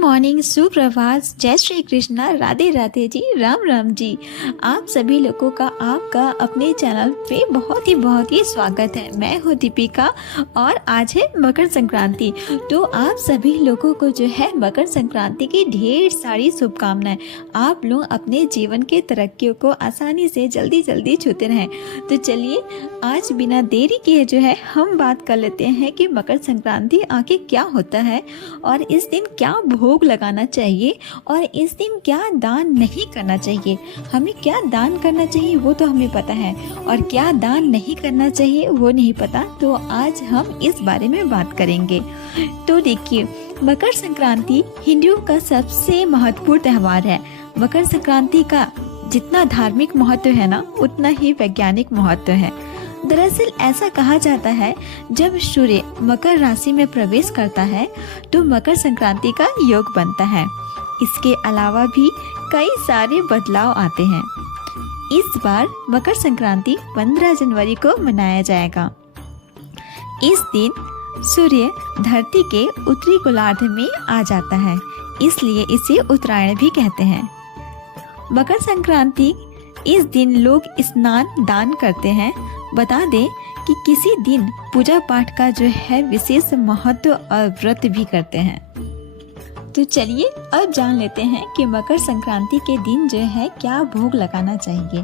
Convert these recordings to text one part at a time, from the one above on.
Morning, सुप्रभात, जय श्री कृष्णा, राधे राधे जी, राम राम जी। आप सभी लोगों का आपका अपने चैनल पे बहुत ही स्वागत है। मैं हूँ दीपिका और आज है मकर संक्रांति। तो आप सभी लोगों को जो है मकर संक्रांति की ढेर सारी शुभकामनाएं। आप लोग अपने जीवन के तरक्कियों को आसानी से जल्दी छूते रहें। तो चलिए आज बिना देरी किए जो है हम बात कर लेते हैं कि मकर संक्रांति आखिर क्या होता है और इस दिन क्या भोग लगाना चाहिए और इस दिन क्या दान नहीं करना चाहिए। हमें क्या दान करना चाहिए वो तो हमें पता है और क्या दान नहीं करना चाहिए वो नहीं पता। तो आज हम इस बारे में बात करेंगे। तो देखिए, मकर संक्रांति हिंदुओं का सबसे महत्वपूर्ण त्यौहार है। मकर संक्रांति का जितना धार्मिक महत्व है ना, उतना ही वैज्ञानिक महत्व है। दरअसल ऐसा कहा जाता है, जब सूर्य मकर राशि में प्रवेश करता है तो मकर संक्रांति का योग बनता है। इसके अलावा भी कई सारे बदलाव आते हैं। इस बार मकर संक्रांति 15 जनवरी को मनाया जाएगा। इस दिन सूर्य धरती के उत्तरी गोलार्ध में आ जाता है, इसलिए इसे उत्तरायण भी कहते हैं। मकर संक्रांति इस दिन लोग स्नान दान करते हैं। बता दें कि किसी दिन पूजा पाठ का जो है विशेष महत्व और व्रत भी करते हैं। तो चलिए अब जान लेते हैं कि मकर संक्रांति के दिन जो है क्या भोग लगाना चाहिए।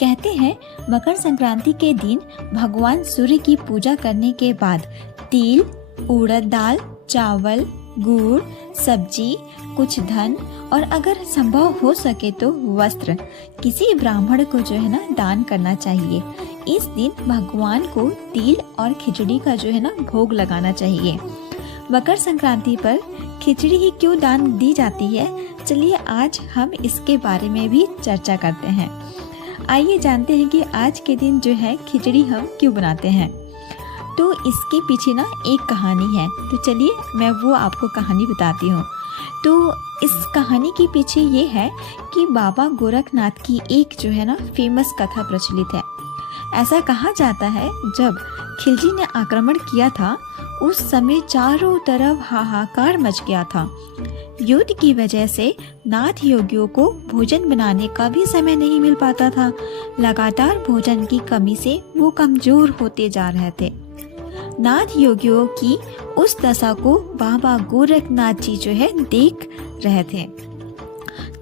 कहते हैं मकर संक्रांति के दिन भगवान सूर्य की पूजा करने के बाद तिल, उड़द दाल, चावल, गुड़, सब्जी, कुछ धन और अगर संभव हो सके तो वस्त्र किसी ब्राह्मण को जो है ना दान करना चाहिए। इस दिन भगवान को तिल और खिचड़ी का जो है ना भोग लगाना चाहिए। मकर संक्रांति पर खिचड़ी ही क्यों दान दी जाती है, चलिए आज हम इसके बारे में भी चर्चा करते हैं। आइए जानते हैं कि आज के दिन जो है खिचड़ी हम क्यों बनाते हैं। तो इसके पीछे ना एक कहानी है, तो चलिए मैं वो आपको कहानी बताती हूँ। तो इस कहानी के पीछे ये है कि बाबा गोरखनाथ की एक जो है ना फेमस कथा प्रचलित है। ऐसा कहा जाता है, जब खिलजी ने आक्रमण किया था उस समय चारों तरफ हाहाकार मच गया था। युद्ध की वजह से नाथ योगियों को भोजन बनाने का भी समय नहीं मिल पाता था। लगातार भोजन की कमी से वो कमजोर होते जा रहे थे। नाथ योगियों की उस दशा को बाबा गोरखनाथ जी जो है देख रहे थे।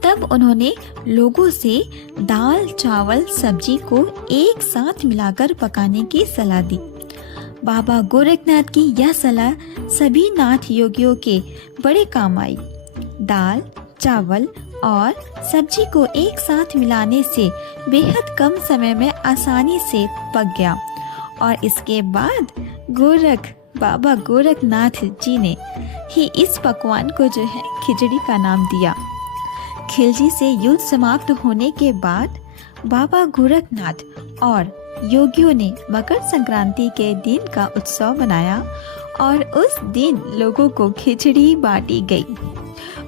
तब उन्होंने लोगों से दाल, चावल, सब्जी को एक साथ मिलाकर पकाने की सलाह दी। बाबा गोरखनाथ की यह सलाह सभी नाथ योगियों के बड़े काम आई। दाल, चावल और सब्जी को एक साथ मिलाने से बेहद कम समय में आसानी से पक गया और इसके बाद बाबा गोरखनाथ जी ने ही इस पकवान को जो है खिचड़ी का नाम दिया। खिलजी से युद्ध समाप्त होने के बाद बाबा गोरखनाथ और योगियों ने मकर संक्रांति के दिन का उत्सव मनाया और उस दिन लोगों को खिचड़ी बांटी गई।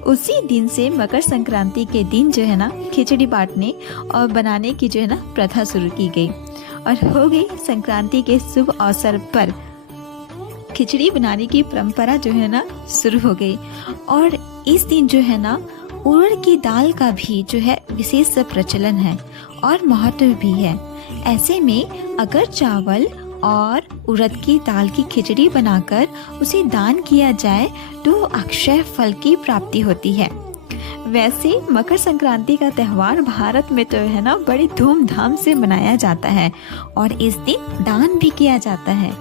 उसी दिन से मकर संक्रांति के दिन जो है ना खिचड़ी बांटने और बनाने की जो है ना प्रथा शुरू की गई और हो गई संक्रांति के शुभ अवसर पर खिचड़ी बनाने की परंपरा जो है ना शुरू हो गई। और इस दिन जो है ना उड़द की दाल का भी जो है विशेष प्रचलन है और महत्व भी है। ऐसे में अगर चावल और उड़द की दाल की खिचड़ी बनाकर उसे दान किया जाए तो अक्षय फल की प्राप्ति होती है। वैसे मकर संक्रांति का त्यौहार भारत में तो है ना बड़ी धूमधाम से मनाया जाता है और इस दिन दान भी किया जाता है।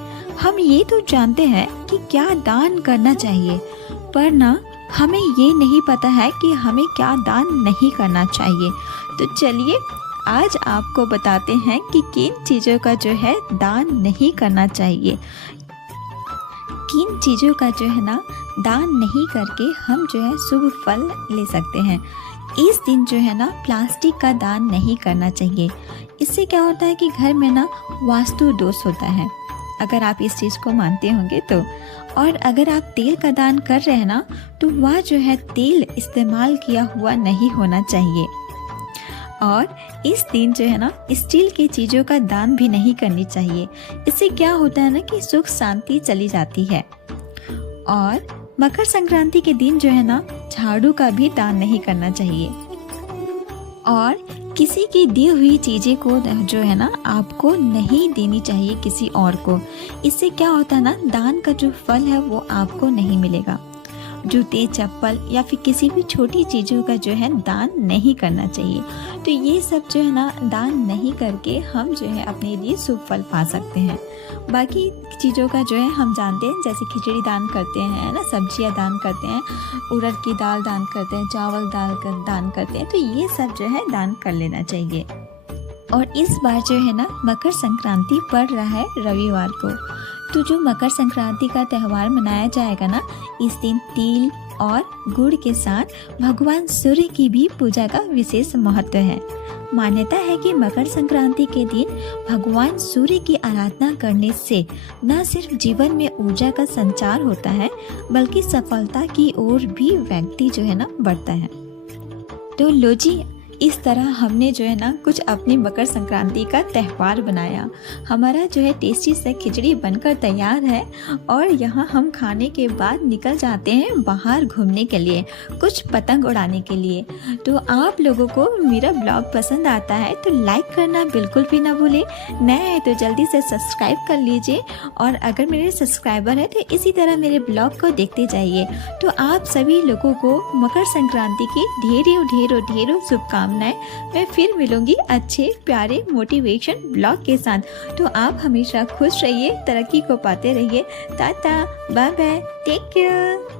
हम ये तो जानते हैं कि क्या दान करना चाहिए, पर ना हमें ये नहीं पता है कि हमें क्या दान नहीं करना चाहिए। तो चलिए आज आपको बताते हैं कि किन चीज़ों का जो है दान नहीं करना चाहिए। किन चीज़ों का जो है ना दान नहीं करके हम जो है शुभ फल ले सकते हैं। इस दिन जो है ना प्लास्टिक का दान नहीं करना चाहिए। इससे क्या होता है कि घर में ना वास्तु दोष होता है, अगर आप इस चीज़ को मानते होंगे तो। और अगर आप तेल का दान कर रहे हैं ना तो वह जो है तेल इस्तेमाल किया हुआ नहीं होना चाहिए। और इस दिन जो है ना स्टील की चीज़ों का दान भी नहीं करनी चाहिए। इससे क्या होता है ना कि सुख शांति चली जाती है। और मकर संक्रांति के दिन जो है ना, झाड़ू का भी दान नहीं करना चाहिए और किसी की दी हुई चीज़ें को जो है ना, आपको नहीं देनी चाहिए किसी और को। इससे क्या होता है ना, दान का जो फल है वो आपको नहीं मिलेगा। जूते, चप्पल या फिर किसी भी छोटी चीज़ों का जो है दान नहीं करना चाहिए। तो ये सब जो है ना, दान नहीं करके हम जो है अपने लिए शुभ फल पा सकते हैं। बाकी चीज़ों का जो है हम जानते हैं, जैसे खिचड़ी दान करते हैं ना, सब्जियां दान करते हैं, उड़द की दाल दान करते हैं, चावल दान करते हैं। तो ये सब जो है दान कर लेना चाहिए। और इस बार जो है ना, मकर संक्रांति पड़ रहा है रविवार को। तो जो मकर संक्रांति का त्यौहार मनाया जाएगा ना, इस दिन तिल और गुड़ के साथ भगवान सूर्य की भी पूजा का विशेष महत्व है। मान्यता है कि मकर संक्रांति के दिन भगवान सूर्य की आराधना करने से न सिर्फ जीवन में ऊर्जा का संचार होता है, बल्कि सफलता की ओर भी व्यक्ति जो है ना बढ़ता है। तो लो जी, इस तरह हमने जो है ना कुछ अपनी मकर संक्रांति का त्यौहार बनाया। हमारा जो है टेस्टी सा खिचड़ी बनकर तैयार है और यहाँ हम खाने के बाद निकल जाते हैं बाहर घूमने के लिए, कुछ पतंग उड़ाने के लिए। तो आप लोगों को मेरा ब्लॉग पसंद आता है तो लाइक करना बिल्कुल भी ना भूलें। नए हैं तो जल्दी से सब्सक्राइब कर लीजिए और अगर मेरे सब्सक्राइबर हैं तो इसी तरह मेरे ब्लॉग को देखते जाइए। तो आप सभी लोगों को मकर संक्रांति की ढेरों ढेरों ढेरों शुभकामनाएं। मैं फिर मिलूंगी अच्छे प्यारे मोटिवेशन ब्लॉग के साथ। तो आप हमेशा खुश रहिए, तरक्की को पाते रहिए। Tata, bye bye, take care.